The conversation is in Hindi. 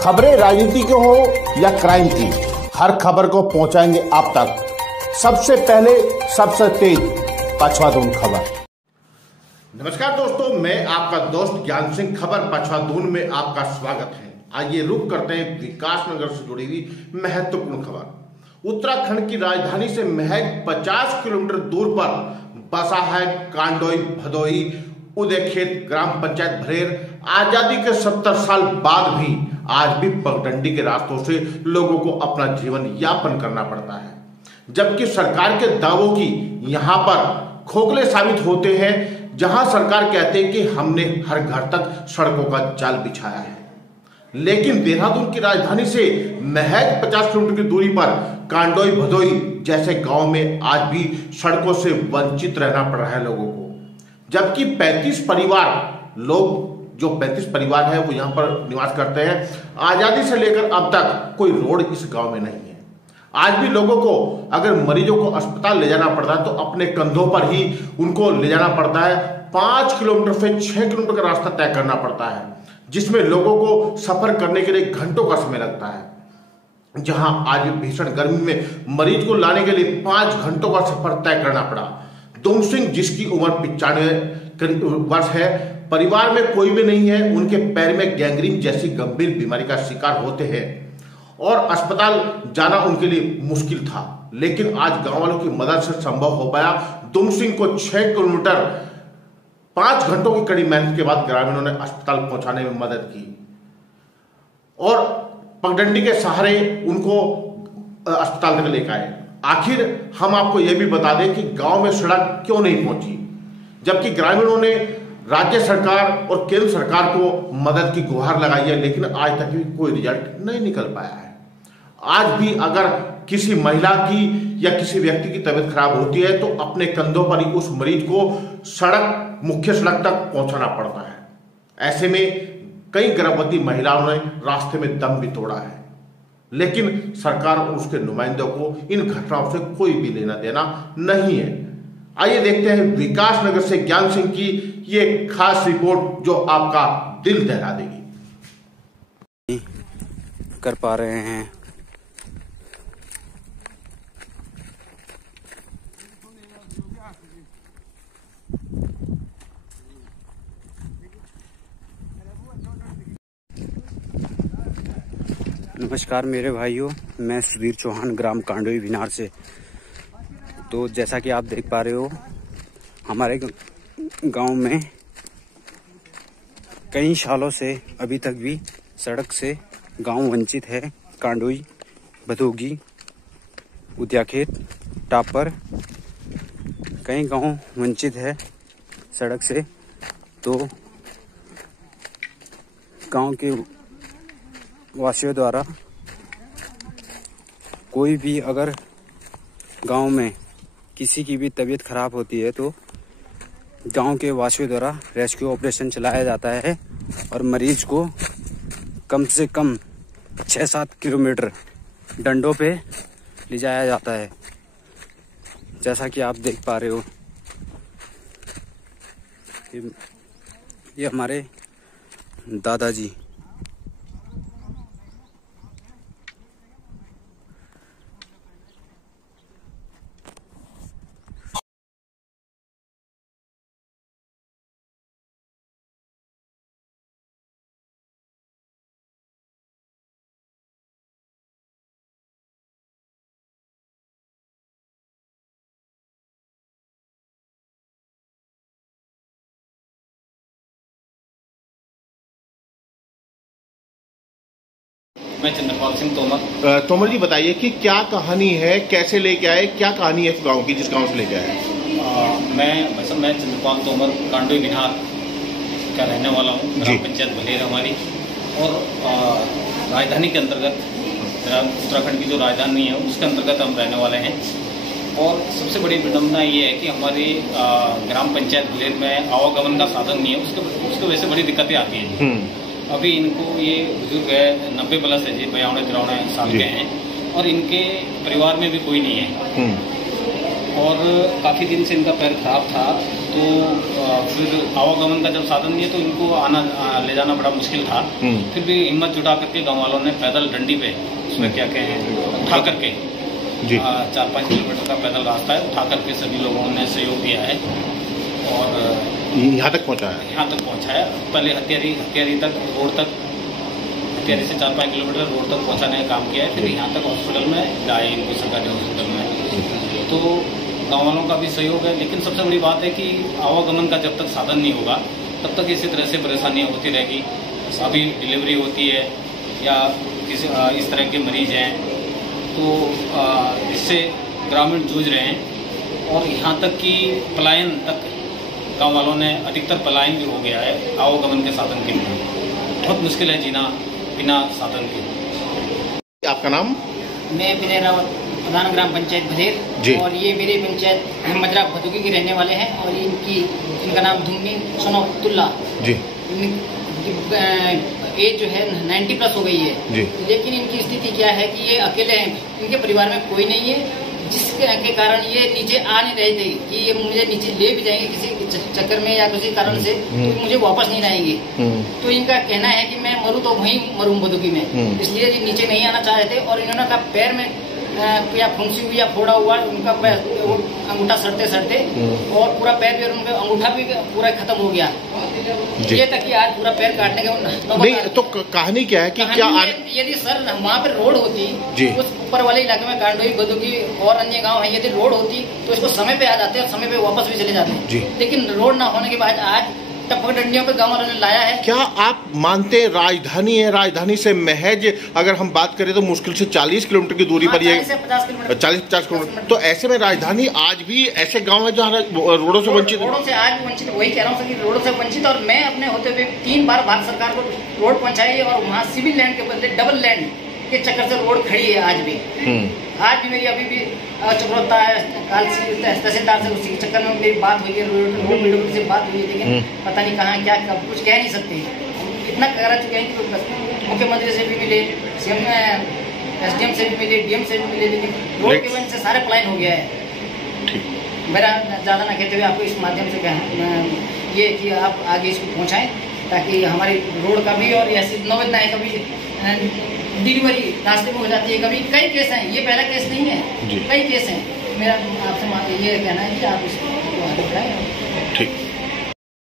खबरें राजनीति की हो या क्राइम की, हर खबर को पहुंचाएंगे आप तक सबसे पहले, सबसे तेज पछवादून खबर। नमस्कार दोस्तों, मैं आपका दोस्त ज्ञान सिंह, खबर पछवादून में आपका स्वागत है। आइए रुक करते हैं विकासनगर से जुड़ी हुई महत्वपूर्ण खबर। उत्तराखंड की राजधानी से महज 50 किलोमीटर दूर पर बसा है कांडोई भदोई उदयखेत ग्राम पंचायत भरेर। आजादी के 70 साल बाद भी आज भी पगडंडी के रास्तों से लोगों को अपना जीवन यापन करना पड़ता है, जबकि सरकार के दावों की यहां पर खोखले साबित होते हैं। जहां सरकार कहते हैं कि हमने हर घर तक सड़कों का जाल बिछाया है, लेकिन देहरादून की राजधानी से महज 50 किलोमीटर की दूरी पर कांडोई भदोई जैसे गांव में आज भी सड़कों से वंचित रहना पड़ रहा है लोगों को। जबकि 35 परिवार है वो यहाँ पर निवास करते हैं। आजादी से लेकर अब तक कोई रोड इस गांव में नहीं है। आज भी लोगों को अगर मरीजों को अस्पताल ले जाना पड़ता है तो अपने कंधों पर ही उनको ले जाना पड़ता है। 5 किलोमीटर से 6 किलोमीटर का रास्ता तय करना पड़ता है, जिसमें लोगों को सफर करने के लिए घंटों का समय लगता है। जहां आज भी भीषण गर्मी में मरीज को लाने के लिए 5 घंटों का सफर तय करना पड़ा। दुम सिंह, जिसकी उम्र 95 वर्ष है, परिवार में कोई भी नहीं है। उनके पैर में गैंग्रीन जैसी गंभीर बीमारी का शिकार होते हैं और अस्पताल जाना उनके लिए मुश्किल था, लेकिन आज गांव वालों की मदद से संभव हो पाया। दुम सिंह को 6 किलोमीटर 5 घंटों की कड़ी मेहनत के बाद ग्रामीणों ने अस्पताल पहुंचाने में मदद की और पगडंडी के सहारे उनको अस्पताल तक लेकर आए। आखिर हम आपको यह भी बता दें कि गांव में सड़क क्यों नहीं पहुंची, जबकि ग्रामीणों ने राज्य सरकार और केंद्र सरकार को मदद की गुहार लगाई है, लेकिन आज तक भी कोई रिजल्ट नहीं निकल पाया है। आज भी अगर किसी महिला की या किसी व्यक्ति की तबीयत खराब होती है तो अपने कंधों पर ही उस मरीज को मुख्य सड़क तक पहुंचाना पड़ता है। ऐसे में कई गर्भवती महिलाओं ने रास्ते में दम भी तोड़ा है, लेकिन सरकार और उसके नुमाइंदों को इन घटनाओं से कोई भी लेना देना नहीं है। आइए देखते हैं विकासनगर से ज्ञान सिंह की ये खास रिपोर्ट जो आपका दिल दहला देगी। कर पा रहे हैं। नमस्कार मेरे भाइयों, मैं सुधीर चौहान ग्राम कांडोई विनार से। तो जैसा कि आप देख पा रहे हो, हमारे गांव में कई सालों से अभी तक भी सड़क से गांव वंचित है। कांडोई, भदोगी, उदयखेत, टापर, कई गांव वंचित है सड़क से। तो गांव के वासियों द्वारा कोई भी अगर गांव में किसी की भी तबीयत खराब होती है तो गांव के वासियों द्वारा रेस्क्यू ऑपरेशन चलाया जाता है और मरीज को कम से कम 6-7 किलोमीटर डंडों पे ले जाया जाता है, जैसा कि आप देख पा रहे हो। ये हमारे दादाजी। मैं चंद्रपाल सिंह तोमर। तोमर जी, बताइए कि क्या कहानी है, कैसे लेके आए, क्या कहानी है इस गांव की जिस गांव से लेके आए? मैं चंद्रपाल तोमर कांडोई विनार का रहने वाला हूँ। ग्राम पंचायत भलेर हमारी, और राजधानी के अंतर्गत उत्तराखंड की जो राजधानी है उसके अंतर्गत हम रहने वाले हैं। और सबसे बड़ी विडम्बना ये है कि हमारी ग्राम पंचायत भलेर में आवागमन का साधन नहीं है, उसके वजह से बड़ी दिक्कतें आती हैं। अभी इनको ये बुजुर्ग है, 90 प्लस है जी, 52-53 साल के हैं, और इनके परिवार में भी कोई नहीं है। और काफ़ी दिन से इनका पैर खराब था, तो फिर आवागमन का जब साधन नहीं है तो इनको आना ले जाना बड़ा मुश्किल था। फिर भी हिम्मत जुटा करके गांव वालों ने पैदल डंडी पे उसमें क्या कहें उठा करके 4-5 किलोमीटर का पैदल रास्ता है, उठा करके सभी लोगों ने सहयोग दिया है और यहाँ तक पहुँचाया। पहले हथियारी तक रोड तक, हथियारी से 4-5 किलोमीटर रोड तक पहुँचाने का काम किया है। फिर यहाँ तक हॉस्पिटल में लाए इनको, सरकारी हॉस्पिटल में। तो गाँव वालों का भी सहयोग है, लेकिन सबसे बड़ी बात है कि आवागमन का जब तक साधन नहीं होगा तब तक इसी तरह से परेशानियाँ होती रहेगी। अभी डिलीवरी होती है या किसी इस तरह के मरीज हैं तो इससे ग्रामीण जूझ रहे हैं और यहाँ तक कि पलायन तक गांव वालों ने अधिकतर पलायन भी हो गया है आवागमन के साधन के लिए। बहुत मुश्किल है जीना बिना साधन के। आपका नाम? मैं विनय रावत, प्रधान ग्राम पंचायत भदेर, और ये मेरे पंचायत मजरा भदुकी के रहने वाले हैं और इनका नाम धुम्मी सनोतुल्ला जी। एज जो है 90+ हो गई है जी। लेकिन इनकी स्थिति क्या है कि ये अकेले हैं, इनके परिवार में कोई नहीं है, जिसके कारण ये नीचे आ नहीं रहे थे कि ये मुझे नीचे ले भी जाएंगे किसी चक्कर में या किसी कारण से, तो मुझे वापस नहीं लाएंगे। तो इनका कहना है कि मैं मरूं तो वहीं मरूं भदुकी में, इसलिए ये नीचे नहीं आना चाह रहे थे। और इन्होंने कहा पैर में या फुंसी हुई या फोड़ा हुआ उनका अंगूठा सड़ते और पूरा पैर भी और उनका अंगूठा भी पूरा खत्म हो गया, ये तक कि आज पूरा पैर काटने के नहीं। तो कहानी क्या है कि क्या यदि सर वहाँ पे रोड होती उस ऊपर वाले इलाके में कांडोई भदुकी और अन्य गांव है, यदि रोड होती तो इसको समय पे आ जाते और समय पे वापस भी चले जाते, लेकिन रोड ना होने के बाद आज टप्पक डंडियों पे गांव वालों ने लाया है। क्या आप मानते हैं राजधानी है, राजधानी से महज अगर हम बात करें तो मुश्किल से 40 किलोमीटर की दूरी पर ये 40-50 किलोमीटर। तो ऐसे में राजधानी आज भी ऐसे गांव है जहाँ रोडों से वंचित, रोडों से आज वंचित, वही कह रहा हूँ कि रोडों से वंचित। और मैं अपने होते हुए 3 बार भारत सरकार को रोड पहुँचाई और वहाँ सिविल लैंड के बदले डबल लैंड के चक्कर से रोड खड़ी है आज भी। आज भी मेरी अभी भी चक्रोता तहसीलदार से उसी चक्कर में मेरी बात हुई है, रोड से बात हुई है, लेकिन पता नहीं कहाँ क्या कुछ कह नहीं सकते। इतना कह चुके हैं कि मुख्यमंत्री से भी मिले, सीएम SDM से भी मिले, DM से भी मिले, लेकिन रोड की वजह से सारे पलायन हो गया है। मेरा ज़्यादा ना कहते हुए आपको इस माध्यम से कहें ये कि आप आगे इसको पहुँचाएँ ताकि हमारी रोड का भी और ऐसी नौबत ना है। कभी डिलीवरी रास्ते में हो जाती है, कभी कई केस हैं, ये पहला केस नहीं है, कई केस हैं। मेरा आपसे ये कहना है कि आप इसको आगे बढ़ाएं।